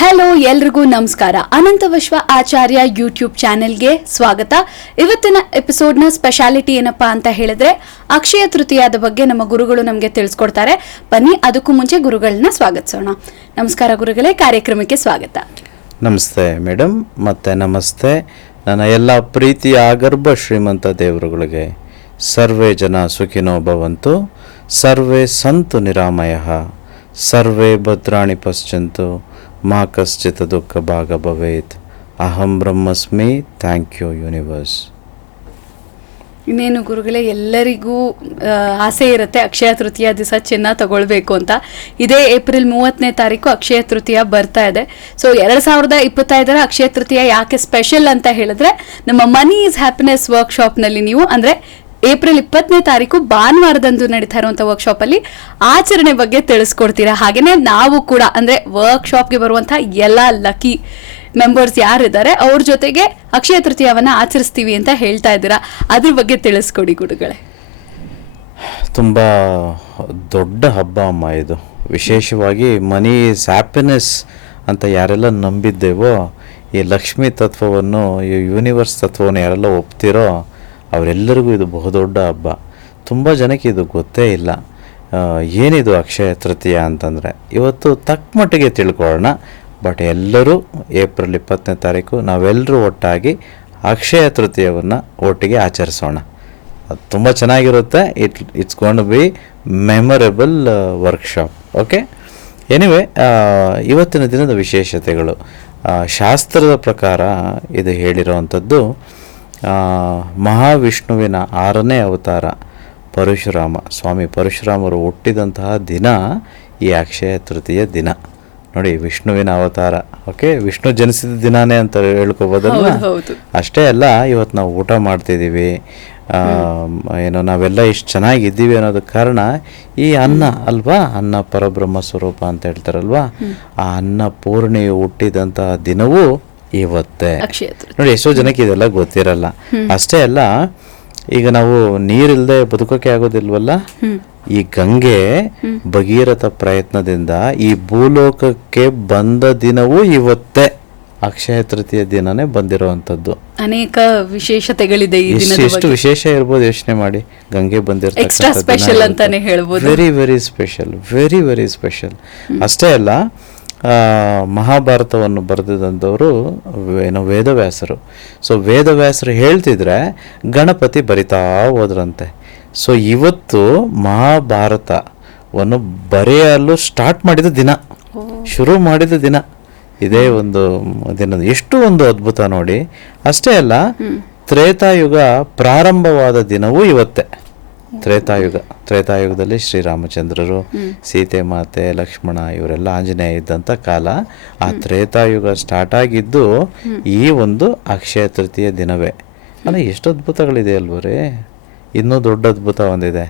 Hello, ಎಲ್ರಿಗೂ ನಮಸ್ಕಾರ. ಅನಂತ ವಿಶ್ವ ಆಚಾರ್ಯ ಯೂಟ್ಯೂಬ್ ಚಾನೆಲ್ಗೆ ಸ್ವಾಗತ. ಇವತ್ತಿನ ಎಪಿಸೋಡ್ನ ಸ್ಪೆಷಾಲಿಟಿ ಏನಪ್ಪಾ ಅಂತ ಹೇಳಿದ್ರೆ ಅಕ್ಷಯ ತೃತೀಯದ ಬಗ್ಗೆ ನಮ್ಮ ಗುರುಗಳು ನಮಗೆ ತಿಳಿಸ್ಕೊಡ್ತಾರೆ. ಬನ್ನಿ ಅದಕ್ಕೂ ಮುಂಚೆ ಗುರುಗಳನ್ನ ಸ್ವಾಗತಿಸೋಣ. ನಮಸ್ಕಾರ ಗುರುಗಳೇ, ಕಾರ್ಯಕ್ರಮಕ್ಕೆ ಸ್ವಾಗತ. ನಮಸ್ತೆ ಮೇಡಮ್, ಮತ್ತೆ ನಮಸ್ತೆ ನನ್ನ ಎಲ್ಲ ಪ್ರೀತಿಯ ಆಗರ್ಭ ಶ್ರೀಮಂತ ದೇವರುಗಳಿಗೆ. ಸರ್ವೇ ಜನ ಸುಖಿನೋ ಭವಂತು, ಸರ್ವೇ ಸಂತು ನಿರಾಮಯಃ, ಸರ್ವೇ ಭದ್ರಾಣಿ ಪಶ್ಯಂತು, ಮಾ ಕಶ್ಚಿತ್ ದುಃಖ ಭಾಗ ಭವೇತ್. ಅಹಂ ಬ್ರಹ್ಮಸ್ಮಿ. Thank you universe. ಇನ್ನೇನು ಗುರುಗಳೇ, ಎಲ್ಲರಿಗೂ ಆಸೆ ಇರುತ್ತೆ ಅಕ್ಷಯ ತೃತೀಯ ದಿವಸ ಚಿನ್ನ ತಗೊಳ್ಬೇಕು ಅಂತ. ಇದೇ ಏಪ್ರಿಲ್ 30ನೇ ತಾರೀಕು ಅಕ್ಷಯ ತೃತೀಯ ಬರ್ತಾ ಇದೆ. ಸೊ 2025ರ ಅಕ್ಷಯ ತೃತೀಯ ಯಾಕೆ ಸ್ಪೆಷಲ್ ಅಂತ ಹೇಳಿದ್ರೆ, ನಮ್ಮ ಮನಿ ಈಸ್ ಹ್ಯಾಪಿನೆಸ್ ವರ್ಕ್ಶಾಪ್ನಲ್ಲಿ ನೀವು ಅಂದರೆ ಏಪ್ರಿಲ್ 20ನೇ ತಾರೀಕು ಭಾನುವಾರದಂದು ನಡೀತಾ ಇರುವಂಥ ವರ್ಕ್ಶಾಪಲ್ಲಿ ಆಚರಣೆ ಬಗ್ಗೆ ತಿಳಿಸ್ಕೊಡ್ತೀರಾ. ಹಾಗೆಯೇ ನಾವು ಕೂಡ ಅಂದರೆ ವರ್ಕ್ಶಾಪ್ಗೆ ಬರುವಂಥ ಎಲ್ಲ ಲಕ್ಕಿ ಮೆಂಬರ್ಸ್ ಯಾರಿದ್ದಾರೆ ಅವ್ರ ಜೊತೆಗೆ ಅಕ್ಷಯ ತೃತೀಯವನ್ನು ಆಚರಿಸ್ತೀವಿ ಅಂತ ಹೇಳ್ತಾ ಇದ್ದೀರಾ. ಅದ್ರ ಬಗ್ಗೆ ತಿಳಿಸ್ಕೊಡಿ ಗುರುಗಳೇ. ತುಂಬ ದೊಡ್ಡ ಹಬ್ಬ ಅಮ್ಮ ಇದು. ವಿಶೇಷವಾಗಿ ಮನಿ ಈಸ್ ಹ್ಯಾಪಿನೆಸ್ ಅಂತ ಯಾರೆಲ್ಲ ನಂಬಿದ್ದೇವೋ, ಈ ಲಕ್ಷ್ಮೀ ತತ್ವವನ್ನು, ಈ ಯೂನಿವರ್ಸ್ ತತ್ವವನ್ನು ಯಾರೆಲ್ಲ ಒಪ್ತಿರೋ ಅವರೆಲ್ಲರಿಗೂ ಇದು ಬಹುದೊಡ್ಡ ಹಬ್ಬ. ತುಂಬ ಜನಕ್ಕೆ ಇದು ಗೊತ್ತೇ ಇಲ್ಲ. ಏನಿದು ಅಕ್ಷಯ ತೃತೀಯ ಅಂತಂದರೆ ಇವತ್ತು ತಕ್ಕ ಮಟ್ಟಿಗೆ ತಿಳ್ಕೊಳ್ಳೋಣ. ಬಟ್ ಎಲ್ಲರೂ ಏಪ್ರಿಲ್ 20ನೇ ತಾರೀಕು ನಾವೆಲ್ಲರೂ ಒಟ್ಟಾಗಿ ಅಕ್ಷಯ ತೃತೀಯವನ್ನು ಒಟ್ಟಿಗೆ ಆಚರಿಸೋಣ. ಅದು ತುಂಬ ಚೆನ್ನಾಗಿರುತ್ತೆ. It's gonna be memorable workshop. Okay, anyway, ಇವತ್ತಿನ ದಿನದ ವಿಶೇಷತೆಗಳು ಶಾಸ್ತ್ರದ ಪ್ರಕಾರ ಇದು ಹೇಳಿರೋವಂಥದ್ದು, ಮಹಾವಿಷ್ಣುವಿನ 6ನೇ ಅವತಾರ ಪರಶುರಾಮ, ಸ್ವಾಮಿ ಪರಶುರಾಮರು ಹುಟ್ಟಿದಂತಹ ದಿನ ಈ ಅಕ್ಷಯ ತೃತೀಯ ದಿನ. ನೋಡಿ, ವಿಷ್ಣುವಿನ ಅವತಾರ. ಓಕೆ, ವಿಷ್ಣು ಜನಿಸಿದ ದಿನಾನೇ ಅಂತ ಹೇಳ್ಕೊಬೋದಲ್ಲ. ಅಷ್ಟೇ ಅಲ್ಲ, ಇವತ್ತು ನಾವು ಊಟ ಮಾಡ್ತಿದ್ದೀವಿ, ಏನೋ ನಾವೆಲ್ಲ ಇಷ್ಟು ಚೆನ್ನಾಗಿದ್ದೀವಿ ಅನ್ನೋದಕ್ಕೆ ಕಾರಣ ಈ ಅನ್ನ ಅಲ್ವಾ. ಅನ್ನ ಪರಬ್ರಹ್ಮ ಸ್ವರೂಪ ಅಂತ ಹೇಳ್ತಾರಲ್ವಾ. ಆ ಅನ್ನ ಪೂರ್ಣಿಯು ಹುಟ್ಟಿದಂತಹ ದಿನವೂ ಇವತ್ತೇ. ನೋಡಿ, ಎಷ್ಟೋ ಜನಕ್ಕೆ ಇದೆಲ್ಲ ಗೊತ್ತಿರಲ್ಲ. ಅಷ್ಟೇ ಅಲ್ಲ, ಈಗ ನಾವು ನೀರಿಲ್ಲದೆ ಬದುಕೋಕೆ ಆಗೋದಿಲ್ವಲ್ಲ. ಈ ಗಂಗೆ ಭಗೀರಥ ಪ್ರಯತ್ನದಿಂದ ಈ ಭೂಲೋಕಕ್ಕೆ ಬಂದ ದಿನವೂ ಇವತ್ತೇ. ಅಕ್ಷಯ ತೃತೀಯ ದಿನನೇ ಬಂದಿರುವಂತದ್ದು. ಅನೇಕ ವಿಶೇಷತೆಗಳಿದೆ ಈ ದಿನದ. ಎಷ್ಟು ವಿಶೇಷ ಇರ್ಬೋದು ಯೋಚನೆ ಮಾಡಿ. ಗಂಗೆ ಬಂದಿರ್ತಕ್ಕಂಥ very very special, very very special. ಅಷ್ಟೇ ಅಲ್ಲ, ಮಹಾಭಾರತವನ್ನು ಬರೆದಿದ್ದಂಥವರು ಏನೋ ವೇದವ್ಯಾಸರು. ಸೊ ವೇದವ್ಯಾಸರು ಹೇಳ್ತಿದ್ರೆ ಗಣಪತಿ ಬರಿತಾ ಹೋದ್ರಂತೆ. ಸೊ ಇವತ್ತು ಮಹಾಭಾರತವನ್ನು ಬರೆಯಲು ಸ್ಟಾರ್ಟ್ ಮಾಡಿದ ದಿನ, ಶುರು ಮಾಡಿದ ದಿನ ಇದೇ ಒಂದು ದಿನ. ಎಷ್ಟು ಒಂದು ಅದ್ಭುತ ನೋಡಿ. ಅಷ್ಟೇ ಅಲ್ಲ, ತ್ರೇತಾಯುಗ ಪ್ರಾರಂಭವಾದ ದಿನವೂ ಇವತ್ತೇ. ತ್ರೇತಾಯುಗದಲ್ಲಿ ಶ್ರೀರಾಮಚಂದ್ರರು, ಸೀತೆ ಮಾತೆ, ಲಕ್ಷ್ಮಣ ಇವರೆಲ್ಲ, ಆಂಜನೇಯ ಇದ್ದಂಥ ಕಾಲ. ಆ ತ್ರೇತಾಯುಗ ಸ್ಟಾರ್ಟ್ ಆಗಿದ್ದು ಈ ಒಂದು ಅಕ್ಷಯ ತೃತೀಯ ದಿನವೇ. ಅಂದರೆ ಎಷ್ಟು ಅದ್ಭುತಗಳಿದೆ ಅಲ್ವರೇ. ಇನ್ನೂ ದೊಡ್ಡ ಅದ್ಭುತ ಒಂದಿದೆ.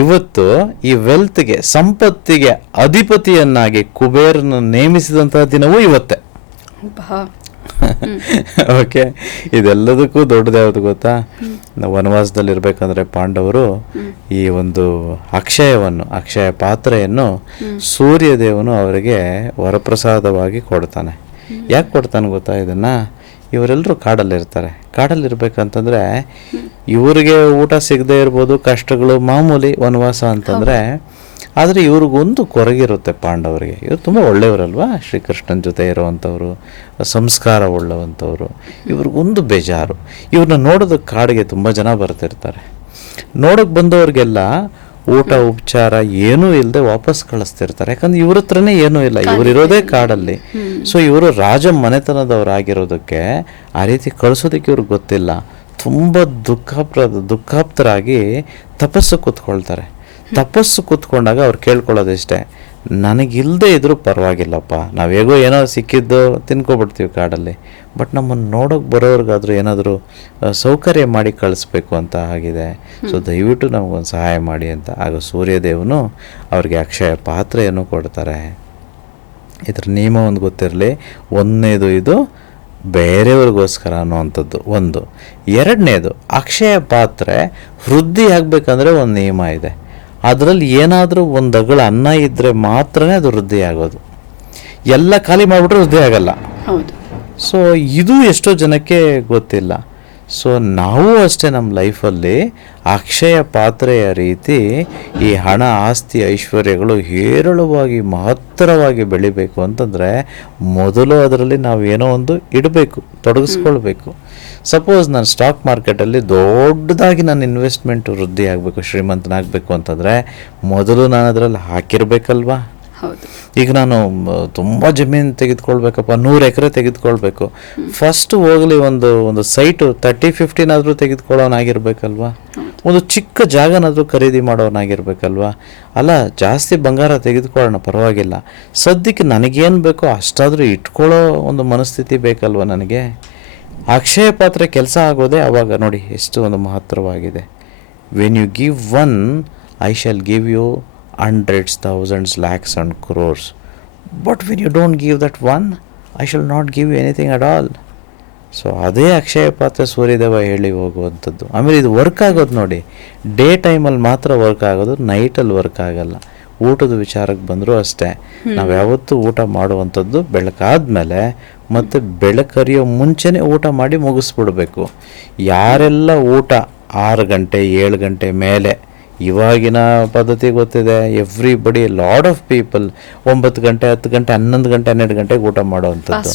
ಇವತ್ತು ಈ ವೆಲ್ತ್ಗೆ, ಸಂಪತ್ತಿಗೆ ಅಧಿಪತಿಯನ್ನಾಗಿ ಕುಬೇರನ ನೇಮಿಸಿದಂತಹ ದಿನವೂ ಇವತ್ತೇ. ಓಕೆ, ಇದೆಲ್ಲದಕ್ಕೂ ದೊಡ್ಡದು ಯಾವುದು ಗೊತ್ತಾ? ವನವಾಸದಲ್ಲಿ ಇರಬೇಕಂದ್ರೆ ಪಾಂಡವರು ಈ ಒಂದು ಅಕ್ಷಯ ಪಾತ್ರೆಯನ್ನು ಸೂರ್ಯದೇವನು ಅವರಿಗೆ ವರಪ್ರಸಾದವಾಗಿ ಕೊಡ್ತಾನೆ. ಯಾಕೆ ಕೊಡ್ತಾನೆ ಗೊತ್ತಾ ಇದನ್ನ? ಇವರೆಲ್ಲರೂ ಕಾಡಲ್ಲಿರ್ತಾರೆ. ಕಾಡಲ್ಲಿರ್ಬೇಕಂತಂದ್ರೆ ಇವರಿಗೆ ಊಟ ಸಿಗದೆ ಇರ್ಬೋದು, ಕಷ್ಟಗಳು ಮಾಮೂಲಿ ವನವಾಸ ಅಂತಂದ್ರೆ. ಆದರೆ ಇವ್ರಿಗೊಂದು ಕೊರಗಿರುತ್ತೆ ಪಾಂಡವರಿಗೆ. ಇವರು ತುಂಬ ಒಳ್ಳೆಯವರಲ್ವಾ, ಶ್ರೀಕೃಷ್ಣನ ಜೊತೆ ಇರೋವಂಥವ್ರು, ಸಂಸ್ಕಾರ ಉಳ್ಳವಂಥವ್ರು. ಇವ್ರಿಗೊಂದು ಬೇಜಾರು. ಇವ್ರನ್ನ ನೋಡೋದಕ್ಕೆ ಕಾಡಿಗೆ ತುಂಬ ಜನ ಬರ್ತಿರ್ತಾರೆ. ನೋಡೋಕೆ ಬಂದವ್ರಿಗೆಲ್ಲ ಊಟ ಉಪಚಾರ ಏನೂ ಇಲ್ಲದೆ ವಾಪಸ್ ಕಳಿಸ್ತಿರ್ತಾರೆ. ಯಾಕಂದ್ರೆ ಇವ್ರ ಹತ್ರನೇ ಏನೂ ಇಲ್ಲ, ಇವರಿರೋದೇ ಕಾಡಲ್ಲಿ. ಸೊ ಇವರು ರಾಜ ಮನೆತನದವರಾಗಿರೋದಕ್ಕೆ ಆ ರೀತಿ ಕಳಿಸೋದಕ್ಕೆ ಇವ್ರಿಗೆ ಗೊತ್ತಿಲ್ಲ. ತುಂಬ ದುಃಖಾಪ್ತರಾಗಿ ತಪಸ್ಸು ಕೂತ್ಕೊಳ್ತಾರೆ. ತಪಸ್ಸು ಕೂತ್ಕೊಂಡಾಗ ಅವ್ರು ಕೇಳ್ಕೊಳ್ಳೋದಿಷ್ಟೇ, ನನಗಿಲ್ಲದೆ ಇದ್ರೂ ಪರವಾಗಿಲ್ಲಪ್ಪ, ನಾವು ಹೇಗೋ ಏನೋ ಸಿಕ್ಕಿದ್ದು ತಿನ್ಕೊಬಿಡ್ತೀವಿ ಕಾಡಲ್ಲಿ, ಬಟ್ ನಮ್ಮನ್ನು ನೋಡೋಕೆ ಬರೋರ್ಗಾದ್ರೂ ಏನಾದರೂ ಸೌಕರ್ಯ ಮಾಡಿ ಕಳಿಸ್ಬೇಕು ಅಂತ ಆಗಿದೆ. ಸೊ ದಯವಿಟ್ಟು ನಮಗೊಂದು ಸಹಾಯ ಮಾಡಿ ಅಂತ. ಆಗ ಸೂರ್ಯದೇವನು ಅವ್ರಿಗೆ ಅಕ್ಷಯ ಪಾತ್ರೆಯನ್ನು ಕೊಡ್ತಾರೆ. ಇದ್ರ ನಿಯಮ ಒಂದು ಗೊತ್ತಿರಲಿ. ಒಂದನೇದು, ಇದು ಬೇರೆಯವ್ರಿಗೋಸ್ಕರ ಅನ್ನುವಂಥದ್ದು ಒಂದು. ಎರಡನೇದು, ಅಕ್ಷಯ ಪಾತ್ರೆ ವೃದ್ಧಿ ಆಗಬೇಕಂದ್ರೆ ಒಂದು ನಿಯಮ ಇದೆ. ಅದರಲ್ಲಿ ಏನಾದರೂ ಒಂದು ಅಗಳ ಅನ್ನ ಇದ್ದರೆ ಮಾತ್ರನೇ ಅದು ವೃದ್ಧಿ ಆಗೋದು. ಎಲ್ಲ ಖಾಲಿ ಮಾಡಿಬಿಟ್ರೆ ವೃದ್ಧಿ ಆಗಲ್ಲ. ಹೌದು. ಸೊ ಇದು ಎಷ್ಟೋ ಜನಕ್ಕೆ ಗೊತ್ತಿಲ್ಲ. ಸೊ ನಾವು ಅಷ್ಟೇ ನಮ್ಮ ಲೈಫಲ್ಲಿ ಅಕ್ಷಯ ಪಾತ್ರೆಯ ರೀತಿ ಈ ಹಣ, ಆಸ್ತಿ, ಐಶ್ವರ್ಯಗಳು ಹೇರಳವಾಗಿ ಮಹತ್ತರವಾಗಿ ಬೆಳಿಬೇಕು ಅಂತಂದರೆ ಮೊದಲು ಅದರಲ್ಲಿ ನಾವು ಏನೋ ಒಂದು ಇಡಬೇಕು, ತೊಡಗಿಸ್ಕೊಳ್ಬೇಕು. ಸಪೋಸ್ ನಾನು ಸ್ಟಾಕ್ ಮಾರ್ಕೆಟಲ್ಲಿ ದೊಡ್ಡದಾಗಿ ನನ್ನ ಇನ್ವೆಸ್ಟ್ಮೆಂಟ್ ವೃದ್ಧಿ ಆಗಬೇಕು, ಶ್ರೀಮಂತನಾಗಬೇಕು ಅಂತಂದರೆ ಮೊದಲು ನಾನು ಅದರಲ್ಲಿ ಹಾಕಿರಬೇಕಲ್ವಾ. ಹೌದು. ಈಗ ನಾನು ತುಂಬ ಜಮೀನು ತೆಗೆದುಕೊಳ್ಬೇಕಪ್ಪ, 100 ಎಕರೆ ತೆಗೆದುಕೊಳ್ಬೇಕು, ಫಸ್ಟ್ ಹೋಗಲಿ ಒಂದು ಸೈಟು 30-15 ತೆಗೆದುಕೊಳ್ಳೋನಾಗಿರ್ಬೇಕಲ್ವಾ, ಒಂದು ಚಿಕ್ಕ ಜಾಗನಾದರೂ ಖರೀದಿ ಮಾಡೋನಾಗಿರ್ಬೇಕಲ್ವಾ. ಅಲ್ಲ, ಜಾಸ್ತಿ ಬಂಗಾರ ತೆಗೆದುಕೊಳ್ಳೋಣ ಪರವಾಗಿಲ್ಲ, ಸದ್ಯಕ್ಕೆ ನನಗೇನು ಬೇಕೋ ಅಷ್ಟಾದರೂ ಇಟ್ಕೊಳ್ಳೋ ಒಂದು ಮನಸ್ಥಿತಿ ಬೇಕಲ್ವ ನನಗೆ. ಅಕ್ಷಯ ಪಾತ್ರೆ ಕೆಲಸ ಆಗೋದೇ ಆವಾಗ. ನೋಡಿ ಎಷ್ಟು ಒಂದು ಮಹತ್ತರವಾಗಿದೆ. When you give one, I shall give you hundreds, thousands, lakhs and crores. But when you don't give that one, I shall not give you anything at all. So ಅದೇ ಅಕ್ಷಯ ಪಾತ್ರೆ ಸೂರ್ಯದೇವ ಹೇಳಿ ಹೋಗುವಂಥದ್ದು. ಆಮೇಲೆ ಇದು ವರ್ಕ್ ಆಗೋದು ನೋಡಿ, ಡೇ ಟೈಮಲ್ಲಿ ಮಾತ್ರ ವರ್ಕ್ ಆಗೋದು, ನೈಟಲ್ಲಿ ವರ್ಕ್ ಆಗಲ್ಲ. ಊಟದ ವಿಚಾರಕ್ಕೆ ಬಂದರೂ ಅಷ್ಟೇ, ನಾವು ಯಾವತ್ತೂ ಊಟ ಮಾಡುವಂಥದ್ದು ಬೆಳಕಾದ್ಮೇಲೆ ಮತ್ತು ಬೆಳಕರಿಯೋ ಮುಂಚೆನೇ ಊಟ ಮಾಡಿ ಮುಗಿಸ್ಬಿಡ್ಬೇಕು. ಯಾರೆಲ್ಲ ಊಟ 6 ಗಂಟೆ 7 ಗಂಟೆ ಮೇಲೆ, ಇವಾಗಿನ ಪದ್ಧತಿ ಗೊತ್ತಿದೆ, ಎವ್ರಿಬಡಿ ಲಾಡ್ ಆಫ್ ಪೀಪಲ್ 9 ಗಂಟೆ 10 ಗಂಟೆ 11 ಗಂಟೆ 12 ಗಂಟೆಗೆ ಊಟ ಮಾಡೋವಂಥದ್ದು,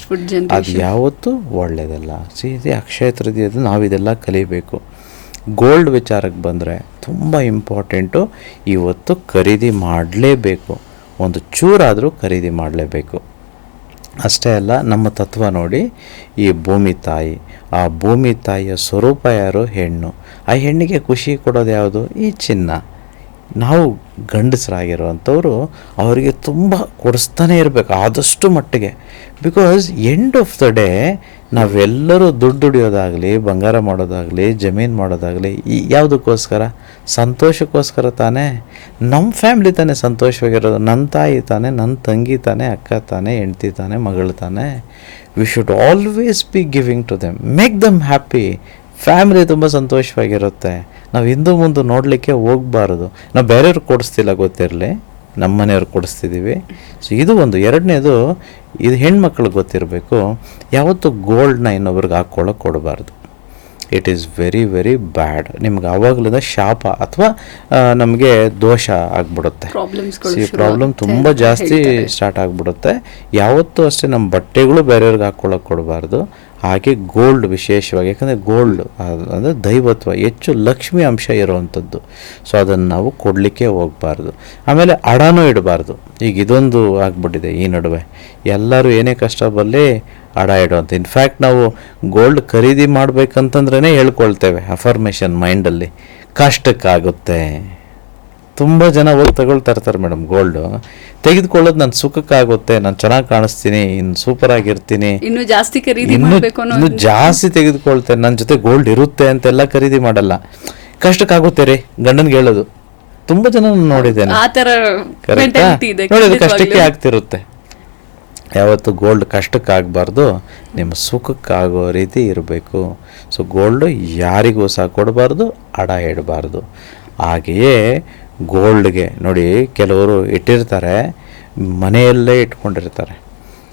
ಅದು ಯಾವತ್ತೂ ಒಳ್ಳೆಯದಲ್ಲ. ಸೀದೆ ಅಕ್ಷಯ ತೃತೀಯದ ನಾವು ಇದೆಲ್ಲ ಕಲಿಬೇಕು. ಗೋಲ್ಡ್ ವಿಚಾರಕ್ಕೆ ಬಂದರೆ ತುಂಬ ಇಂಪಾರ್ಟೆಂಟು. ಇವತ್ತು ಖರೀದಿ ಮಾಡಲೇಬೇಕು, ಒಂದು ಚೂರಾದರೂ ಖರೀದಿ ಮಾಡಲೇಬೇಕು. ಅಷ್ಟೇ ಅಲ್ಲ, ನಮ್ಮ ತತ್ವ ನೋಡಿ, ಈ ಭೂಮಿ ತಾಯಿ, ಆ ಭೂಮಿ ತಾಯಿಯ ಸ್ವರೂಪ ಯಾರು? ಹೆಣ್ಣು. ಆ ಹೆಣ್ಣಿಗೆ ಖುಷಿ ಕೊಡೋದು ಯಾವುದು? ಈ ಚಿನ್ನ. ನಾವು ಗಂಡಸರಾಗಿರುವಂಥವ್ರು ಅವರಿಗೆ ತುಂಬ ಕೊಡಿಸ್ತಾನೆ ಇರಬೇಕು ಆದಷ್ಟು ಮಟ್ಟಿಗೆ. Because end of the day ನಾವೆಲ್ಲರೂ ದುಡ್ಡು ದುಡಿಯೋದಾಗಲಿ, ಬಂಗಾರ ಮಾಡೋದಾಗಲಿ, ಜಮೀನು ಮಾಡೋದಾಗಲಿ ಯಾವುದಕ್ಕೋಸ್ಕರ? ಸಂತೋಷಕ್ಕೋಸ್ಕರ ತಾನೇ. ನಮ್ಮ ಫ್ಯಾಮ್ಲಿ ತಾನೇ ಸಂತೋಷವಾಗಿರೋದು, ನನ್ನ ತಾಯಿ ತಾನೇ, ನನ್ನ ತಂಗಿ ತಾನೇ, ಅಕ್ಕ ತಾನೇ, ಹೆಂಡ್ತಿ ತಾನೇ, ಮಗಳು ತಾನೇ. We should always be giving to them, make them happy. Family ತುಂಬ ಸಂತೋಷವಾಗಿರುತ್ತೆ. ನಾವು ಹಿಂದೆ ಮುಂದೆ ನೋಡಲಿಕ್ಕೆ ಹೋಗಬಾರ್ದು. ನಾವು ಬೇರೆಯವ್ರಿಗೆ ಕೊಡಿಸ್ತಿಲ್ಲ ಗೊತ್ತಿರಲಿ, ನಮ್ಮ ಮನೆಯವ್ರಿಗೆ ಕೊಡಿಸ್ತಿದ್ದೀವಿ. ಸೊ ಇದು ಒಂದು. ಎರಡನೇದು, ಇದು ಹೆಣ್ಮಕ್ಳಿಗೆ ಗೊತ್ತಿರಬೇಕು, ಯಾವತ್ತೂ ಗೋಲ್ಡ್ನ ಇನ್ನೊಬ್ರಿಗೆ ಹಾಕ್ಕೊಳ್ಳೋಕೆ ಕೊಡಬಾರ್ದು. It is very very bad. ನಿಮ್ಗೆ ಆವಾಗಲಿಂದ ಶಾಪ ಅಥವಾ ನಮಗೆ ದೋಷ ಆಗಿಬಿಡುತ್ತೆ. ಪ್ರಾಬ್ಲಮ್ ತುಂಬ ಜಾಸ್ತಿ ಸ್ಟಾರ್ಟ್ ಆಗಿಬಿಡುತ್ತೆ. ಯಾವತ್ತೂ ಅಷ್ಟೇ ನಮ್ಮ ಬಟ್ಟೆಗಳು ಬೇರೆಯವ್ರಿಗೆ ಹಾಕ್ಕೊಳ್ಳೋಕೆ ಕೊಡಬಾರ್ದು. ಹಾಗೆ ಗೋಲ್ಡ್ ವಿಶೇಷವಾಗಿ, ಯಾಕಂದರೆ ಗೋಲ್ಡ್ ಅಂದರೆ ದೈವತ್ವ, ಹೆಚ್ಚು ಲಕ್ಷ್ಮಿ ಅಂಶ ಇರುವಂಥದ್ದು. ಸೊ ಅದನ್ನು ನಾವು ಕೊಡಲಿಕ್ಕೆ ಹೋಗಬಾರ್ದು. ಆಮೇಲೆ ಅಡನೂ ಇಡಬಾರ್ದು. ಈಗ ಇದೊಂದು ಆಗ್ಬಿಟ್ಟಿದೆ ಈ ನಡುವೆ, ಎಲ್ಲರೂ ಏನೇ ಕಷ್ಟ ಬರಲಿ ಅಡ ಇಡುವಂಥ. ಇನ್ಫ್ಯಾಕ್ಟ್ ನಾವು ಗೋಲ್ಡ್ ಖರೀದಿ ಮಾಡಬೇಕಂತಂದ್ರೇ ಹೇಳ್ಕೊಳ್ತೇವೆ ಅಫರ್ಮೇಷನ್ ಮೈಂಡಲ್ಲಿ, ಕಷ್ಟಕ್ಕಾಗುತ್ತೆ. ತುಂಬ ಜನ ಹೋಗಿ ತಗೊಳ್ತಾ ಇರ್ತಾರೆ ಮೇಡಮ್ ಗೋಲ್ಡು. ತೆಗೆದುಕೊಳ್ಳೋದು ನನ್ನ ಸುಖಕ್ಕಾಗುತ್ತೆ, ನಾನು ಚೆನ್ನಾಗಿ ಕಾಣಿಸ್ತೀನಿ, ಇನ್ನು ಸೂಪರ್ ಆಗಿರ್ತೀನಿ, ಇನ್ನೂ ಜಾಸ್ತಿ ತೆಗೆದುಕೊಳ್ತೇನೆ, ನನ್ನ ಜೊತೆ ಗೋಲ್ಡ್ ಇರುತ್ತೆ ಅಂತೆಲ್ಲ ಖರೀದಿ ಮಾಡಲ್ಲ. ಕಷ್ಟಕ್ಕಾಗುತ್ತೆ ರೀ ಗಂಡನ್ಗೆ ಹೇಳೋದು ತುಂಬ ಜನ ನೋಡಿದ್ದೇನೆ. ಕರೆಕ್ಟಾ? ನೋಡಿದ್ರೆ ಕಷ್ಟಕ್ಕೆ ಆಗ್ತಿರುತ್ತೆ. ಯಾವತ್ತು ಗೋಲ್ಡ್ ಕಷ್ಟಕ್ಕಾಗಬಾರ್ದು, ನಿಮ್ಮ ಸುಖಕ್ಕಾಗೋ ರೀತಿ ಇರಬೇಕು. ಸೊ ಗೋಲ್ಡು ಯಾರಿಗೂ ಸಹ ಕೊಡಬಾರ್ದು, ಅಡ ಇಡಬಾರ್ದು. ಹಾಗೆಯೇ ಗೋಲ್ಡ್ಗೆ ನೋಡಿ, ಕೆಲವರು ಇಟ್ಟಿರ್ತಾರೆ, ಮನೆಯಲ್ಲೇ ಇಟ್ಕೊಂಡಿರ್ತಾರೆ.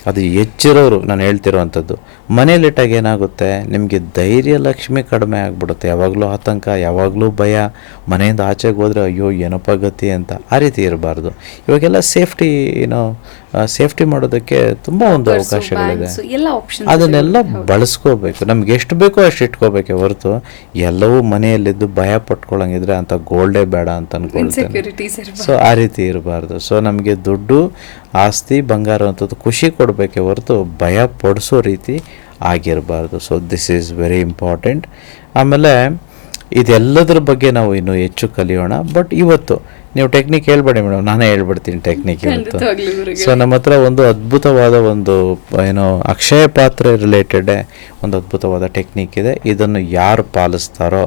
ಅದು ಹೆಚ್ಚಿರೋರು ನಾನು ಹೇಳ್ತಿರೋವಂಥದ್ದು. ಮನೇಲಿಟ್ಟಾಗ ಏನಾಗುತ್ತೆ, ನಿಮಗೆ ಧೈರ್ಯ ಲಕ್ಷ್ಮಿ ಕಡಿಮೆ ಆಗಿಬಿಡುತ್ತೆ. ಯಾವಾಗಲೂ ಆತಂಕ, ಯಾವಾಗಲೂ ಭಯ, ಮನೆಯಿಂದ ಆಚೆಗೆ ಹೋದರೆ ಅಯ್ಯೋ ಏನಪ್ಪ ಗತಿ ಅಂತ. ಆ ರೀತಿ ಇರಬಾರ್ದು. ಇವಾಗೆಲ್ಲ ಸೇಫ್ಟಿ ಮಾಡೋದಕ್ಕೆ ತುಂಬ ಒಂದು ಅವಕಾಶಗಳಿದೆ. ಅದನ್ನೆಲ್ಲ ಬಳಸ್ಕೋಬೇಕು. ನಮ್ಗೆ ಎಷ್ಟು ಬೇಕೋ ಅಷ್ಟು ಇಟ್ಕೋಬೇಕೆ ಹೊರತು ಎಲ್ಲವೂ ಮನೆಯಲ್ಲಿದ್ದು ಭಯ ಪಟ್ಕೊಳ್ಳಂಗಿದ್ರೆ ಅಂಥ ಗೋಲ್ಡೇ ಬೇಡ ಅಂತ ಅನ್ಕೊಳ್ತೇನೆ. ಸೊ ಆ ರೀತಿ ಇರಬಾರ್ದು. ಸೊ ನಮಗೆ ದುಡ್ಡು, ಆಸ್ತಿ, ಬಂಗಾರ ಅಂಥದ್ದು ಖುಷಿ ಕೊಡಬೇಕೆ ಹೊರತು ಭಯ ಪಡಿಸೋ ರೀತಿ ಆಗಿರಬಾರ್ದು. So this is very important. ಆಮೇಲೆ ಇದೆಲ್ಲದ್ರ ಬಗ್ಗೆ ನಾವು ಇನ್ನೂ ಹೆಚ್ಚು ಕಲಿಯೋಣ. ಬಟ್ ಇವತ್ತು ನೀವು ಟೆಕ್ನಿಕ್ ಹೇಳ್ಬೇಡಿ ಮೇಡಮ್, ನಾನೇ ಹೇಳ್ಬಿಡ್ತೀನಿ ಟೆಕ್ನಿಕ್ ಇವತ್ತು. ಸೊ ನಮ್ಮ ಹತ್ರ ಒಂದು ಅದ್ಭುತವಾದ ಒಂದು ಅಕ್ಷಯ ಪಾತ್ರೆ ರಿಲೇಟೆಡ್ ಒಂದು ಅದ್ಭುತವಾದ ಟೆಕ್ನಿಕ್ ಇದೆ. ಇದನ್ನು ಯಾರು ಪಾಲಿಸ್ತಾರೋ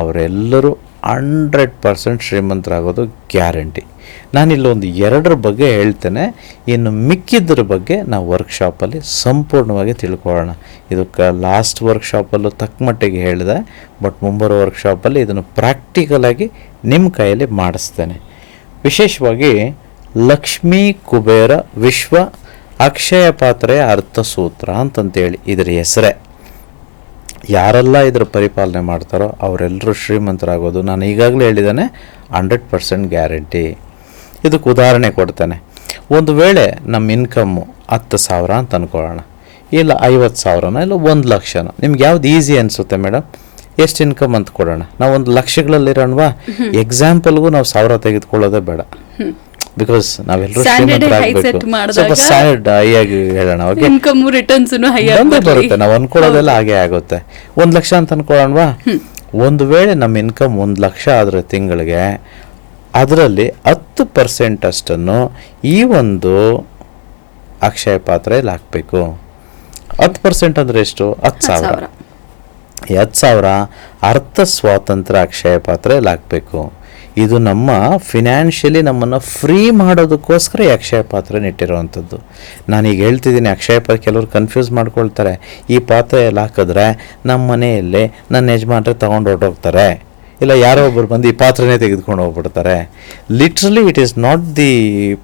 ಅವರೆಲ್ಲರೂ 100% ಶ್ರೀಮಂತರಾಗೋದು ಗ್ಯಾರಂಟಿ. ನಾನಿಲ್ಲೊಂದು 2 ಬಗ್ಗೆ ಹೇಳ್ತೇನೆ, ಇನ್ನು ಮಿಕ್ಕಿದ್ರ ಬಗ್ಗೆ ನಾವು ವರ್ಕ್ಶಾಪಲ್ಲಿ ಸಂಪೂರ್ಣವಾಗಿ ತಿಳ್ಕೊಳ್ಳೋಣ. ಇದು ಲಾಸ್ಟ್ ವರ್ಕ್ಶಾಪಲ್ಲೂ ತಕ್ಕ ಮಟ್ಟಿಗೆ ಹೇಳಿದೆ, ಬಟ್ ಮುಂಬರುವ ವರ್ಕ್ಶಾಪಲ್ಲಿ ಇದನ್ನು ಪ್ರಾಕ್ಟಿಕಲಾಗಿ ನಿಮ್ಮ ಕೈಯಲ್ಲಿ ಮಾಡಿಸ್ತೇನೆ. ವಿಶೇಷವಾಗಿ ಲಕ್ಷ್ಮೀ ಕುಬೇರ ವಿಶ್ವ ಅಕ್ಷಯ ಪಾತ್ರೆಯ ಅರ್ಥಸೂತ್ರ ಅಂತಂತೇಳಿ ಇದರ ಹೆಸರೇ. ಯಾರೆಲ್ಲ ಇದರ ಪರಿಪಾಲನೆ ಮಾಡ್ತಾರೋ ಅವರೆಲ್ಲರೂ ಶ್ರೀಮಂತರಾಗೋದು ನಾನು ಈಗಾಗಲೇ ಹೇಳಿದ್ದಾನೆ, 100% ಗ್ಯಾರಂಟಿ. ಇದಕ್ಕೆ ಉದಾಹರಣೆ ಕೊಡ್ತಾನೆ. ಒಂದು ವೇಳೆ ನಮ್ಮ ಇನ್ಕಮ್ಮು 10,000 ಅಂತ ಅಂದ್ಕೊಳ್ಳೋಣ, ಇಲ್ಲ 50,000 ಇಲ್ಲ 1,00,000. ನಿಮ್ಗೆ ಯಾವ್ದು ಈಸಿ ಅನಿಸುತ್ತೆ ಮೇಡಮ್? ಎಷ್ಟು ಇನ್ಕಮ್ ಅಂತ ಕೊಡೋಣ. ನಾವು 1,00,000ಗಳಿರೋಣವಾ? ಎಕ್ಸಾಂಪಲ್ಗೂ ನಾವು 1,000 ತೆಗೆದುಕೊಳ್ಳೋದೇ ಬೇಡ, ಬಿಕಾಸ್ ನಾವೆಲ್ಲರೂ ಶ್ರೀಮಂತರಾಗಬೇಕು. ಸ್ವಲ್ಪ ಸ್ಟ್ಯಾಂಡರ್ಡ್ ಹೈ ಆಗಿ ಹೇಳೋಣ. ಬರುತ್ತೆ, ನಾವು ಅನ್ಕೊಳ್ಳೋದೆಲ್ಲ ಹಾಗೆ ಆಗುತ್ತೆ. 1,00,000 ಅಂತ ಅನ್ಕೊಳ್ಳೋಣವಾ? ಒಂದು ವೇಳೆ ನಮ್ಮ ಇನ್ಕಮ್ 1,00,000 ಆದರೆ ತಿಂಗಳಿಗೆ, ಅದರಲ್ಲಿ 10% ಅಷ್ಟನ್ನು ಈ ಒಂದು ಅಕ್ಷಯ ಪಾತ್ರೆಯಲ್ಲಿ ಹಾಕಬೇಕು. 10% ಅಂದರೆ ಎಷ್ಟು? 10,000. 10,000 ಅರ್ಥ ಸ್ವಾತಂತ್ರ್ಯ ಅಕ್ಷಯ ಪಾತ್ರೆಯಲ್ಲಿ ಹಾಕಬೇಕು. ಇದು ನಮ್ಮ ಫಿನಾನ್ಷಿಯಲಿ ನಮ್ಮನ್ನು ಫ್ರೀ ಮಾಡೋದಕ್ಕೋಸ್ಕರ ಈ ಅಕ್ಷಯ ಪಾತ್ರೆನ ಇಟ್ಟಿರೋವಂಥದ್ದು. ನಾನೀಗ ಹೇಳ್ತಿದ್ದೀನಿ, ಅಕ್ಷಯ ಪಾತ್ರೆ ಕೆಲವರು ಕನ್ಫ್ಯೂಸ್ ಮಾಡ್ಕೊಳ್ತಾರೆ. ಈ ಪಾತ್ರೆಯಲ್ಲಿ ಹಾಕಿದ್ರೆ ನಮ್ಮ ಮನೆಯಲ್ಲಿ ನನ್ನ ಯಜಮಾನ್ರೆ ತೊಗೊಂಡು ಹೊರಟೋಗ್ತಾರೆ, ಇಲ್ಲ ಯಾರೋ ಒಬ್ಬರು ಬಂದು ಈ ಪಾತ್ರೆನೇ ತೆಗೆದುಕೊಂಡು ಹೋಗ್ಬಿಡ್ತಾರೆ. Literally it is not the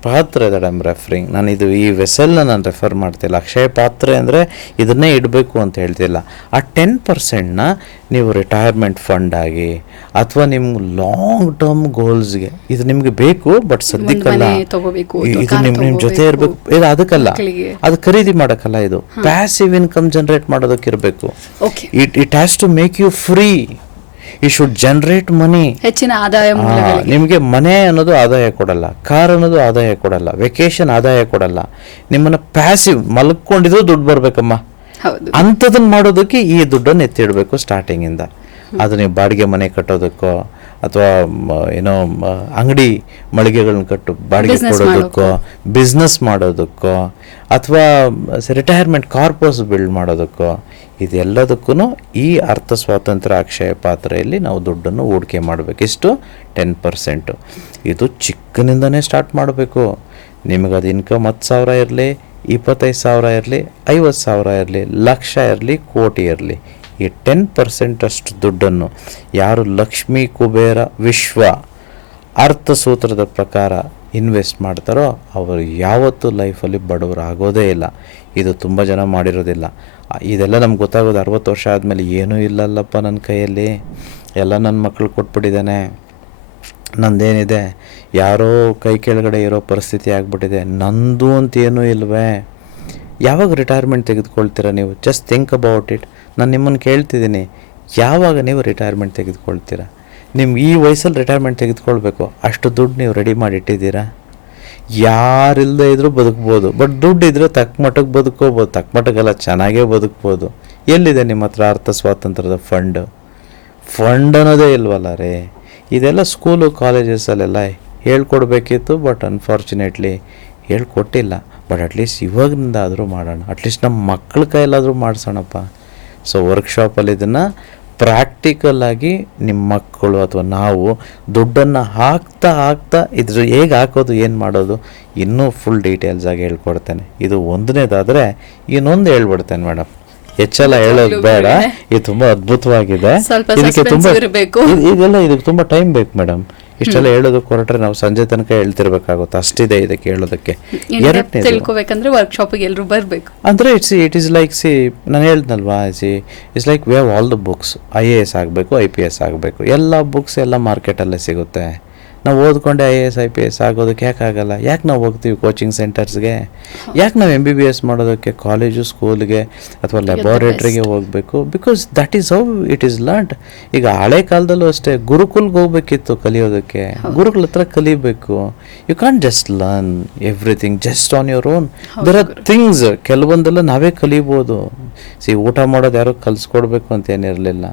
ಪಾತ್ರೆ ದಟ್ ಐ ಆಮ್ ರೆಫರಿಂಗ್. ನಾನು ಇದು ಈ ವೆಸಲ್ನ ನಾನು ರೆಫರ್ ಮಾಡ್ತಿಲ್ಲ. ಅಕ್ಷಯ ಪಾತ್ರೆ ಅಂದರೆ ಇದನ್ನೇ ಇಡಬೇಕು ಅಂತ ಹೇಳ್ತಿಲ್ಲ. ಆ 10%ನ ನೀವು ರಿಟೈರ್ಮೆಂಟ್ ಫಂಡ್ ಆಗಿ ಅಥವಾ ನಿಮ್ಮ ಲಾಂಗ್ ಟರ್ಮ್ ಗೋಲ್ಸ್ಗೆ ಇದು ನಿಮಗೆ ಬೇಕು, ಬಟ್ ಸದ್ಯಕ್ಕಲ್ಲ, ಇದು ನಿಮ್ಮ ಜೊತೆ ಇರಬೇಕು. ಇದು ಅದಕ್ಕಲ್ಲ, ಅದು ಖರೀದಿ ಮಾಡೋಕ್ಕಲ್ಲ, ಇದು ಪ್ಯಾಸಿವ್ ಇನ್ಕಮ್ ಜನರೇಟ್ ಮಾಡೋದಕ್ಕೆ ಇರಬೇಕು. It has to make you free. You should generate money. ಹೆಚ್ಚಿನ ಆದಾಯ. ನಿಮಗೆ ಮನೆ ಅನ್ನೋದು ಆದಾಯ ಕೊಡಲ್ಲ, ಕಾರ್ ಅನ್ನೋದು ಆದಾಯ ಕೊಡಲ್ಲ, ವೆಕೇಶನ್ ಆದಾಯ ಕೊಡಲ್ಲ. ನಿಮ್ಮನ್ನ ಪ್ಯಾಸಿವ್ ಮಲ್ಕೊಂಡಿದ್ರು ದುಡ್ಡು ಬರ್ಬೇಕಮ್ಮ, ಅಂಥದನ್ನ ಮಾಡೋದಕ್ಕೆ ಈ ದುಡ್ಡನ್ನು ಎತ್ತಿಡಬೇಕು ಸ್ಟಾರ್ಟಿಂಗಿಂದ. ಅದು ನೀವು ಬಾಡಿಗೆ ಮನೆ ಕಟ್ಟೋದಕ್ಕೋ ಅಥವಾ ಏನೋ ಅಂಗಡಿ ಮಳಿಗೆಗಳನ್ನ ಕಟ್ಟು ಬಾಡಿಗೆ ಕೊಡೋದಕ್ಕೋ, ಬಿಸ್ನೆಸ್ ಮಾಡೋದಕ್ಕೋ, ಅಥವಾ ರಿಟೈರ್ಮೆಂಟ್ ಕಾರ್ಪಸ್ ಬಿಲ್ಡ್ ಮಾಡೋದಕ್ಕೋ, ಇದೆಲ್ಲದಕ್ಕೂ ಈ ಅರ್ಥ ಸ್ವಾತಂತ್ರ್ಯ ಅಕ್ಷಯ ಪಾತ್ರೆಯಲ್ಲಿ ನಾವು ದುಡ್ಡನ್ನು ಹೂಡಿಕೆ ಮಾಡಬೇಕು. ಇಷ್ಟು 10%. ಇದು ಚಿಕ್ಕನಿಂದನೇ ಸ್ಟಾರ್ಟ್ ಮಾಡಬೇಕು. ನಿಮಗದು ಇನ್ಕಮ್ 10,000 ಇರಲಿ, 25,000 ಇರಲಿ, 50,000 ಇರಲಿ, ಲಕ್ಷ ಇರಲಿ, ಕೋಟಿ ಇರಲಿ, ಈ 10% ಅಷ್ಟು ದುಡ್ಡನ್ನು ಯಾರು ಲಕ್ಷ್ಮೀ ಕುಬೇರ ವಿಶ್ವ ಅರ್ಥಸೂತ್ರದ ಪ್ರಕಾರ ಇನ್ವೆಸ್ಟ್ ಮಾಡ್ತಾರೋ ಅವರು ಯಾವತ್ತೂ ಲೈಫಲ್ಲಿ ಬಡವರು ಆಗೋದೇ ಇಲ್ಲ. ಇದು ತುಂಬ ಜನ ಮಾಡಿರೋದಿಲ್ಲ. ಇದೆಲ್ಲ ನಮ್ಗೆ ಗೊತ್ತಾಗೋದು 60 ವರ್ಷ ಆದಮೇಲೆ. ಏನೂ ಇಲ್ಲಲ್ಲಪ್ಪ ನನ್ನ ಕೈಯಲ್ಲಿ, ಎಲ್ಲ ನನ್ನ ಮಕ್ಕಳು ಕೊಟ್ಬಿಟ್ಟಿದ್ದಾನೆ, ನಂದೇನಿದೆ, ಯಾರೋ ಕೈ ಕೆಳಗಡೆ ಇರೋ ಪರಿಸ್ಥಿತಿ ಆಗ್ಬಿಟ್ಟಿದೆ, ನಂದು ಅಂತ ಏನೂ ಇಲ್ವೇ. ಯಾವಾಗ ರಿಟೈರ್ಮೆಂಟ್ ತೆಗೆದುಕೊಳ್ತೀರಾ ನೀವು? Just think about it. ನಾನು ನಿಮ್ಮನ್ನು ಕೇಳ್ತಿದ್ದೀನಿ, ಯಾವಾಗ ನೀವು ರಿಟೈರ್ಮೆಂಟ್ ತೆಗೆದುಕೊಳ್ತೀರಾ? ನಿಮ್ಗೆ ಈ ವಯಸ್ಸಲ್ಲಿ ರಿಟೈರ್ಮೆಂಟ್ ತೆಗೆದುಕೊಳ್ಬೇಕು, ಅಷ್ಟು ದುಡ್ಡು ನೀವು ರೆಡಿ ಮಾಡಿ ಇಟ್ಟಿದ್ದೀರಾ? ಯಾರಿಲ್ಲದೆ ಇದ್ರೂ ಬದುಕ್ಬೋದು, ಬಟ್ ದುಡ್ಡು ಇದ್ದರೆ ತಕ್ಕ ಮಟ್ಟಕ್ಕೆ ಬದುಕೋಬೋದು. ತಕ್ಕ ಮಟ್ಟಕ್ಕೆಲ್ಲ ಚೆನ್ನಾಗೇ ಬದುಕ್ಬೋದು. ಎಲ್ಲಿದೆ ನಿಮ್ಮ ಹತ್ರ ಅರ್ಥ ಸ್ವಾತಂತ್ರ್ಯದ ಫಂಡ್ ಅನ್ನೋದೇ ಇಲ್ವಲ್ಲ ರೀ. ಇದೆಲ್ಲ ಸ್ಕೂಲು ಕಾಲೇಜಸಲ್ಲೆಲ್ಲ ಹೇಳ್ಕೊಡ್ಬೇಕಿತ್ತು, ಬಟ್ ಅನ್ಫಾರ್ಚುನೇಟ್ಲಿ ಹೇಳ್ಕೊಟ್ಟಿಲ್ಲ. ಬಟ್ ಅಟ್ಲೀಸ್ಟ್ ಇವಾಗಿನಿಂದ ಆದರೂ ಮಾಡೋಣ, ಅಟ್ಲೀಸ್ಟ್ ನಮ್ಮ ಮಕ್ಕಳ ಕೈಯಲ್ಲಾದರೂ ಮಾಡಿಸೋಣಪ್ಪ. ಸೊ ವರ್ಕ್ಶಾಪಲ್ಲಿ ಇದನ್ನು ಪ್ರಾಕ್ಟಿಕಲ್ಲಾಗಿ ನಿಮ್ಮ ಮಕ್ಕಳು ಅಥವಾ ನಾವು ದುಡ್ಡನ್ನು ಹಾಕ್ತಾ ಇದ್ರ ಹೇಗೆ ಹಾಕೋದು, ಏನು ಮಾಡೋದು, ಇನ್ನೂ ಫುಲ್ ಡೀಟೇಲ್ಸಾಗಿ ಹೇಳ್ಕೊಡ್ತೇನೆ. ಇದು ಒಂದನೇದಾದರೆ ಇನ್ನೊಂದು ಹೇಳ್ಬಿಡ್ತೇನೆ ಮೇಡಮ್, ಹೆಚ್ಚೆಲ್ಲ ಹೇಳೋದು ಬೇಡ. ಇದು ತುಂಬ ಅದ್ಭುತವಾಗಿದೆ. ಇದಕ್ಕೆ ತುಂಬ ಇದಕ್ಕೆ ತುಂಬ ಟೈಮ್ ಬೇಕು ಮೇಡಮ್. ಇಷ್ಟೆಲ್ಲ ಹೇಳೋದಕ್ಕೆ ಹೊರಟ್ರೆ ನಾವು ಸಂಜೆ ತನಕ ಹೇಳ್ತಿರ್ಬೇಕಾಗುತ್ತೆ, ಅಷ್ಟಿದೆ ಇದಕ್ಕೆ ಹೇಳೋದಕ್ಕೆ. ತಿಳ್ಕೊಬೇಕಂದ್ರೆ ವರ್ಕ್ಶಾಪಿಗೆ ಎಲ್ಲರೂ ಬರಬೇಕು. ಅಂದರೆ ಇಟ್ ಈಸ್ ಲೈಕ್ ನಾನು ಹೇಳ್ದಲ್ವಾ, it's like we have all the books. IAS ಆಗಬೇಕು, IPS ಆಗಬೇಕು, ಎಲ್ಲ ಬುಕ್ಸ್ ಎಲ್ಲ ಮಾರ್ಕೆಟಲ್ಲೇ ಸಿಗುತ್ತೆ. ನಾವು ಓದ್ಕೊಂಡೆ IAS IPS ಆಗೋದಕ್ಕೆ ಯಾಕಾಗಲ್ಲ? ಯಾಕೆ ನಾವು ಹೋಗ್ತೀವಿ ಕೋಚಿಂಗ್ ಸೆಂಟರ್ಸ್ಗೆ? ಯಾಕೆ ನಾವು MBBS ಮಾಡೋದಕ್ಕೆ ಕಾಲೇಜು ಸ್ಕೂಲ್ಗೆ ಅಥವಾ ಲ್ಯಾಬೋರೇಟ್ರಿಗೆ ಹೋಗಬೇಕು? Because that is how it is learned. ಈಗ ಹಳೆ ಕಾಲದಲ್ಲೂ ಅಷ್ಟೇ ಗುರುಕುಲ್ಗೆ ಹೋಗ್ಬೇಕಿತ್ತು ಕಲಿಯೋದಕ್ಕೆ, ಗುರುಗಳ ಹತ್ರ ಕಲಿಬೇಕು. You can't just learn everything just on your own. There are things, ಕೆಲವೊಂದೆಲ್ಲ ನಾವೇ ಕಲಿಬೋದು. ಊಟ ಮಾಡೋದು ಯಾರೋ ಕಲಿಸ್ಕೊಡ್ಬೇಕು ಅಂತ ಏನಿರಲಿಲ್ಲ.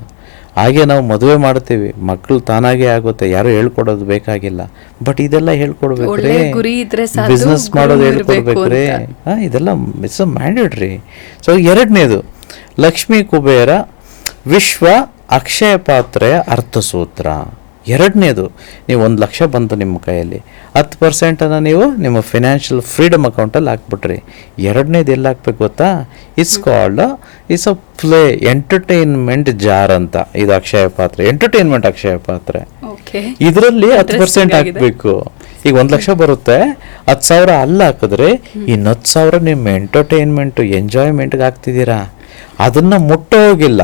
ಹಾಗೆ ನಾವು ಮದುವೆ ಮಾಡ್ತೀವಿ, ಮಕ್ಕಳು ತಾನಾಗೇ ಆಗುತ್ತೆ, ಯಾರು ಹೇಳ್ಕೊಡೋದು ಬೇಕಾಗಿಲ್ಲ. ಬಟ್ ಇದೆಲ್ಲ ಹೇಳ್ಕೊಡ್ಬೇಕ್ರಿ, ಬಿಸ್ನೆಸ್ ಮಾಡೋದು ಹೇಳ್ಕೊಡ್ಬೇಕ್ರಿ, ಇದೆಲ್ಲ ಇಟ್ಸ್ ಅ ಮ್ಯಾಂಡೇಟ್ರಿ. ಸೊ ಎರಡನೇದು ಲಕ್ಷ್ಮೀ ಕುಬೇರ ವಿಶ್ವ ಅಕ್ಷಯ ಪಾತ್ರೆಯ ಅರ್ಥಸೂತ್ರ. ಎರಡನೇದು, ನೀವು 1,00,000 ಬಂತು ನಿಮ್ಮ ಕೈಯಲ್ಲಿ, 10%ಅನ್ನು ನೀವು ನಿಮ್ಮ ಫಿನಾನ್ಷಿಯಲ್ ಫ್ರೀಡಮ್ ಅಕೌಂಟಲ್ಲಿ ಹಾಕ್ಬಿಟ್ರಿ. ಎರಡನೇದು ಎಲ್ಲಿ ಹಾಕ್ಬೇಕು ಗೊತ್ತಾ? It's a play entertainment jar ಅಂತ. ಇದು ಅಕ್ಷಯ ಪಾತ್ರೆ, ಎಂಟರ್ಟೈನ್ಮೆಂಟ್ ಅಕ್ಷಯ ಪಾತ್ರೆ. ಇದರಲ್ಲಿ 10% ಹಾಕಬೇಕು. ಈಗ 1 ಲಕ್ಷ ಬರುತ್ತೆ, 10,000 ಅಲ್ಲಿ ಹಾಕಿದ್ರೆ ಇನ್ನು 10,000 ನಿಮ್ಮ ಎಂಟರ್ಟೈನ್ಮೆಂಟು ಎಂಜಾಯ್ಮೆಂಟ್ಗೆ ಹಾಕ್ತಿದ್ದೀರಾ. ಅದನ್ನು ಮುಟ್ಟೋಗಿಲ್ಲ,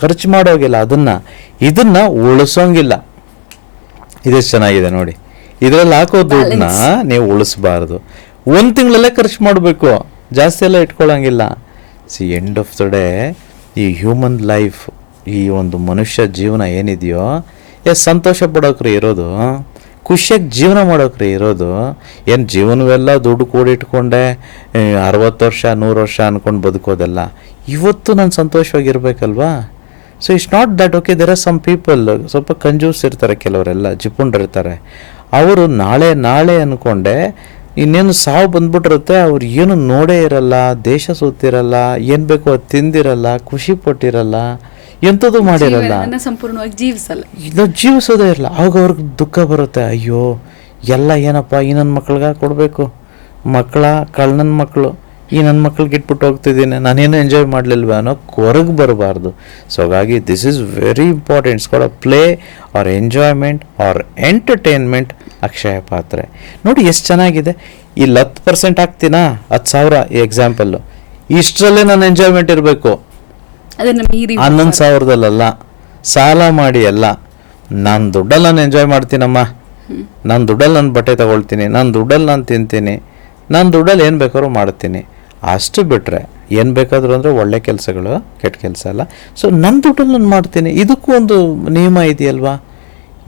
ಖರ್ಚು ಮಾಡೋಗಿಲ್ಲ, ಇದನ್ನ ಉಳಿಸೋಂಗಿಲ್ಲ. ಇದೆಷ್ಟು ಚೆನ್ನಾಗಿದೆ ನೋಡಿ. ಇದರಲ್ಲಿ ಹಾಕೋ ದುಡ್ಡನ್ನ ನೀವು ಉಳಿಸ್ಬಾರ್ದು, 1 ತಿಂಗಳಲ್ಲೇ ಖರ್ಚು ಮಾಡಬೇಕು, ಜಾಸ್ತಿ ಎಲ್ಲ ಇಟ್ಕೊಳ್ಳೋಂಗಿಲ್ಲ. ಎಂಡ್ ಆಫ್ ದ ಡೇ ಈ ಹ್ಯೂಮನ್ ಲೈಫ್, ಈ ಒಂದು ಮನುಷ್ಯ ಜೀವನ ಏನಿದೆಯೋ, ಸಂತೋಷ ಪಡೋಕ್ರಿ ಇರೋದು, ಖುಷಿಯಾಗಿ ಜೀವನ ಮಾಡೋಕ್ರಿ ಇರೋದು. ಏನು ಜೀವನವೆಲ್ಲ ದುಡ್ಡು ಕೂಡಿಟ್ಕೊಂಡೆ 60 ವರ್ಷ 100 ವರ್ಷ ಅಂದ್ಕೊಂಡು ಬದುಕೋದಲ್ಲ. ಇವತ್ತು ನಾನು ಸಂತೋಷವಾಗಿರ್ಬೇಕಲ್ವಾ? So it's not that. Okay, there are some people ಸ್ವಲ್ಪ ಕಂಜೂಸ್ ಇರ್ತಾರೆ, ಕೆಲವರೆಲ್ಲ ಜಿಪುಂಡ್ರಿರ್ತಾರೆ. ಅವರು ನಾಳೆ ಅಂದ್ಕೊಂಡೆ ಇನ್ನೇನು ಸಾವು ಬಂದ್ಬಿಟ್ಟಿರುತ್ತೆ, ಅವ್ರು ಏನು ನೋಡೇ ಇರಲ್ಲ, ದೇಶ ಸುತ್ತಿರಲ್ಲ, ಏನು ಬೇಕೋ ಅದು ತಿಂದಿರಲ್ಲ, ಖುಷಿ ಪಟ್ಟಿರಲ್ಲ, ಎಂಥದ್ದು ಮಾಡಿರಲ್ಲ, ಸಂಪೂರ್ಣವಾಗಿ ಜೀವಿಸಲ್ಲ, ಇದು ಜೀವಿಸೋದೇ ಇರಲ್ಲ. ಆವಾಗ ಅವ್ರಿಗೆ ದುಃಖ ಬರುತ್ತೆ. ಅಯ್ಯೋ ಎಲ್ಲ ಏನಪ್ಪ ಈ ನನ್ನ ಮಕ್ಳಿಗೆ ಕೊಡಬೇಕು, ಕಳ್ಳನ ಮಕ್ಕಳು, ಈ ನನ್ನ ಮಕ್ಳಿಗೆ ಇಟ್ಬಿಟ್ಟು ಹೋಗ್ತಿದ್ದೀನಿ, ನಾನೇನು ಎಂಜಾಯ್ ಮಾಡಲಿಲ್ವ ಅನ್ನೋ ಹೊರಗೆ ಬರಬಾರ್ದು. ಸೊ ಹಾಗಾಗಿ ದಿಸ್ ಈಸ್ ವೆರಿ ಇಂಪಾರ್ಟೆಂಟ್. ಸ್ಕಾಟ್ a play or enjoyment or entertainment ಅಕ್ಷಯ ಪಾತ್ರೆ. ನೋಡಿ ಎಷ್ಟು ಚೆನ್ನಾಗಿದೆ. ಇಲ್ಲಿ 10% ಹಾಕ್ತೀನಾ, 10,000 ಎಕ್ಸಾಂಪಲ್ಲು, ಇಷ್ಟರಲ್ಲೇ ನನ್ನ ಎಂಜಾಯ್ಮೆಂಟ್ ಇರಬೇಕು. 11,000ದಲ್ಲ, ಸಾಲ ಮಾಡಿ ಅಲ್ಲ, ನಾನು ದುಡ್ಡಲ್ಲಿ ನಾನು ಎಂಜಾಯ್ ಮಾಡ್ತೀನಮ್ಮ, ನಾನು ದುಡ್ಡಲ್ಲಿ ನಾನು ಬಟ್ಟೆ ತಗೊಳ್ತೀನಿ, ನಾನು ದುಡ್ಡಲ್ಲಿ ನಾನು ತಿಂತೀನಿ, ನಾನು ದುಡ್ಡಲ್ಲಿ ಏನು ಬೇಕಾದ್ರೂ ಮಾಡ್ತೀನಿ. ಅಷ್ಟು ಬಿಟ್ಟರೆ ಏನು ಬೇಕಾದರೂ ಅಂದರೆ ಒಳ್ಳೆ ಕೆಲಸಗಳು, ಕೆಟ್ಟ ಕೆಲಸ ಅಲ್ಲ. ಸೊ ನನ್ನ ದುಡ್ಡಲ್ಲಿ ನಾನು ಮಾಡ್ತೀನಿ. ಇದಕ್ಕೂ ಒಂದು ನಿಯಮ ಇದೆಯಲ್ವಾ?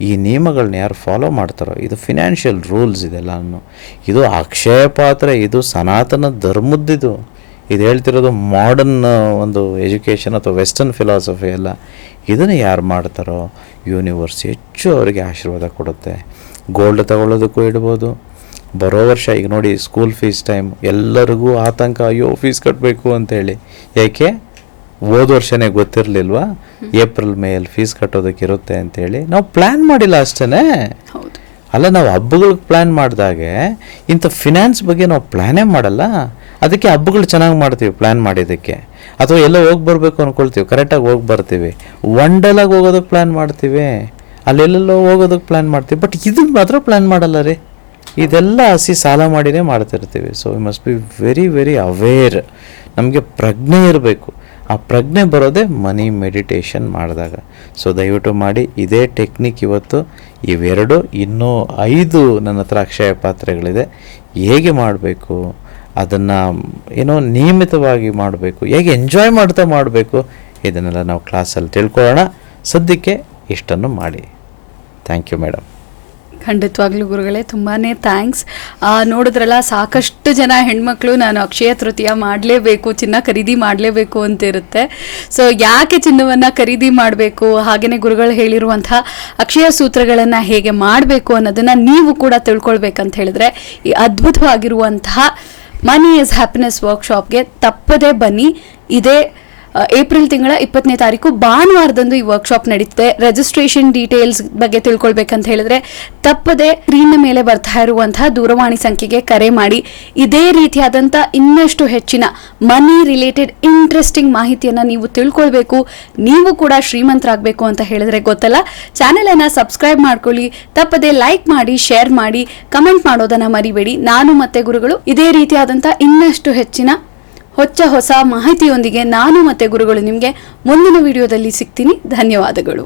ಈ ನಿಯಮಗಳನ್ನ ಯಾರು ಫಾಲೋ ಮಾಡ್ತಾರೋ, ಇದು ಫಿನಾನ್ಷಿಯಲ್ ರೂಲ್ಸ್ ಇದೆಲ್ಲನೂ. ಇದು ಅಕ್ಷಯ ಪಾತ್ರೆ, ಇದು ಸನಾತನ ಧರ್ಮದ್ದಿದು. ಇದು ಹೇಳ್ತಿರೋದು ಮಾಡರ್ನ್ ಒಂದು ಎಜುಕೇಷನ್ ಅಥವಾ ವೆಸ್ಟರ್ನ್ ಫಿಲಾಸಫಿ ಅಲ್ಲ. ಇದನ್ನು ಯಾರು ಮಾಡ್ತಾರೋ ಯೂನಿವರ್ಸ್ ಹೆಚ್ಚು ಅವರಿಗೆ ಆಶೀರ್ವಾದ ಕೊಡುತ್ತೆ. ಗೋಲ್ಡ್ ತಗೊಳ್ಳೋದಕ್ಕೂ ಇಡ್ಬೋದು. ಬರೋ ವರ್ಷ ಈಗ ನೋಡಿ, ಸ್ಕೂಲ್ ಫೀಸ್ ಟೈಮ್, ಎಲ್ಲರಿಗೂ ಆತಂಕ, ಅಯ್ಯೋ ಫೀಸ್ ಕಟ್ಟಬೇಕು ಅಂತೇಳಿ. ಯಾಕೆ? ಹೋದ ವರ್ಷನೇ ಗೊತ್ತಿರಲಿಲ್ವಾ ಏಪ್ರಿಲ್ ಮೇಯಲ್ಲಿ ಫೀಸ್ ಕಟ್ಟೋದಕ್ಕೆ ಇರುತ್ತೆ ಅಂತೇಳಿ? ನಾವು ಪ್ಲ್ಯಾನ್ ಮಾಡಿಲ್ಲ ಅಷ್ಟೇ ಅಲ್ಲ. ನಾವು ಹಬ್ಬಗಳಿಗೆ ಪ್ಲ್ಯಾನ್ ಮಾಡಿದಾಗೆ ಇಂಥ ಫಿನಾನ್ಸ್ ಬಗ್ಗೆ ನಾವು ಪ್ಲ್ಯಾನೇ ಮಾಡಲ್ಲ. ಅದಕ್ಕೆ ಹಬ್ಬಗಳು ಚೆನ್ನಾಗಿ ಮಾಡ್ತೀವಿ ಪ್ಲ್ಯಾನ್ ಮಾಡಿದ್ದಕ್ಕೆ. ಅಥವಾ ಎಲ್ಲೋ ಹೋಗಿ ಬರಬೇಕು ಅಂದ್ಕೊಳ್ತೀವಿ, ಕರೆಕ್ಟಾಗಿ ಹೋಗಿ ಬರ್ತೀವಿ. ವಂಡಲಾಗಿ ಹೋಗೋದಕ್ಕೆ ಪ್ಲ್ಯಾನ್ ಮಾಡ್ತೀವಿ, ಅಲ್ಲೆಲ್ಲೆಲ್ಲೋ ಹೋಗೋದಕ್ಕೆ ಪ್ಲ್ಯಾನ್ ಮಾಡ್ತೀವಿ. ಬಟ್ ಇದನ್ನು ಮಾತ್ರ ಪ್ಲ್ಯಾನ್ ಮಾಡಲ್ಲ ರೀ. ಇದೆಲ್ಲ ಹಸಿ ಸಾಲ ಮಾಡಿನೇ ಮಾಡ್ತಿರ್ತೀವಿ. So we must be very very aware. ನಮಗೆ ಪ್ರಜ್ಞೆ ಇರಬೇಕು. ಆ ಪ್ರಜ್ಞೆ ಬರೋದೇ ಮನಿ ಮೆಡಿಟೇಷನ್ ಮಾಡಿದಾಗ. ಸೊ ದಯವಿಟ್ಟು ಮಾಡಿ. ಇದೇ ಟೆಕ್ನಿಕ್ ಇವತ್ತು. ಇವೆರಡು, ಇನ್ನೂ 5 ನನ್ನ ಹತ್ರ ಅಕ್ಷಯ ಪಾತ್ರೆಗಳಿದೆ. ಹೇಗೆ ಮಾಡಬೇಕು, ಅದನ್ನು ಏನೋ ನಿಯಮಿತವಾಗಿ ಮಾಡಬೇಕು, ಹೇಗೆ ಎಂಜಾಯ್ ಮಾಡ್ತಾ ಮಾಡಬೇಕು, ಇದನ್ನೆಲ್ಲ ನಾವು ಕ್ಲಾಸಲ್ಲಿ ತಿಳ್ಕೊಳ್ಳೋಣ. ಸದ್ಯಕ್ಕೆ ಇಷ್ಟನ್ನು ಮಾಡಿ. Thank you madam. ಖಂಡಿತವಾಗ್ಲೂ ಗುರುಗಳೇ, ತುಂಬಾ ಥ್ಯಾಂಕ್ಸ್. ನೋಡಿದ್ರಲ್ಲ, ಸಾಕಷ್ಟು ಜನ ಹೆಣ್ಮಕ್ಳು ನಾನು ಅಕ್ಷಯ ತೃತೀಯ ಮಾಡಲೇಬೇಕು, ಚಿನ್ನ ಖರೀದಿ ಮಾಡಲೇಬೇಕು ಅಂತ ಇರುತ್ತೆ. ಸೊ ಯಾಕೆ ಚಿನ್ನವನ್ನು ಖರೀದಿ ಮಾಡಬೇಕು, ಹಾಗೆಯೇ ಗುರುಗಳು ಹೇಳಿರುವಂತಹ ಅಕ್ಷಯ ಸೂತ್ರಗಳನ್ನು ಹೇಗೆ ಮಾಡಬೇಕು ಅನ್ನೋದನ್ನು ನೀವು ಕೂಡ ತಿಳ್ಕೊಳ್ಬೇಕಂತ ಹೇಳಿದ್ರೆ, ಈ ಅದ್ಭುತವಾಗಿರುವಂತಹ ಮನಿ ಈಸ್ ಹ್ಯಾಪಿನೆಸ್ ವರ್ಕ್ಶಾಪ್ಗೆ ತಪ್ಪದೇ ಬನ್ನಿ. ಇದೇ ಏಪ್ರಿಲ್ ತಿಂಗಳ 20ನೇ ತಾರೀಕು ಭಾನುವಾರದಂದು ಈ ವರ್ಕ್ಶಾಪ್ ನಡೀತದೆ. ರಿಜಿಸ್ಟ್ರೇಷನ್ ಡೀಟೇಲ್ಸ್ ಬಗ್ಗೆ ತಿಳ್ಕೊಳ್ಬೇಕಂತ ಹೇಳಿದ್ರೆ ತಪ್ಪದೆ ಸ್ಕ್ರೀನ್ ಮೇಲೆ ಬರ್ತಾ ಇರುವಂತಹ ದೂರವಾಣಿ ಸಂಖ್ಯೆಗೆ ಕರೆ ಮಾಡಿ. ಇದೇ ರೀತಿಯಾದಂಥ ಇನ್ನಷ್ಟು ಹೆಚ್ಚಿನ ಮನಿ ರಿಲೇಟೆಡ್ ಇಂಟ್ರೆಸ್ಟಿಂಗ್ ಮಾಹಿತಿಯನ್ನು ನೀವು ತಿಳ್ಕೊಳ್ಬೇಕು, ನೀವು ಕೂಡ ಶ್ರೀಮಂತರಾಗಬೇಕು ಅಂತ ಹೇಳಿದ್ರೆ ಗೊತ್ತಲ್ಲ, ಚಾನೆಲನ್ನು ಸಬ್ಸ್ಕ್ರೈಬ್ ಮಾಡ್ಕೊಳ್ಳಿ. ತಪ್ಪದೆ ಲೈಕ್ ಮಾಡಿ, ಶೇರ್ ಮಾಡಿ, ಕಮೆಂಟ್ ಮಾಡೋದನ್ನು ಮರಿಬೇಡಿ. ನಾನು ಮತ್ತೆ ಗುರುಗಳು ಇದೇ ರೀತಿಯಾದಂಥ ಇನ್ನಷ್ಟು ಹೆಚ್ಚಿನ ಹೊಸ ಮಾಹಿತಿಯೊಂದಿಗೆ ನಾನು ಮತ್ತೆ ಗುರುಗಳು ನಿಮಗೆ ಮುಂದಿನ ವಿಡಿಯೋದಲ್ಲಿ ಸಿಗ್ತೀನಿ. ಧನ್ಯವಾದಗಳು.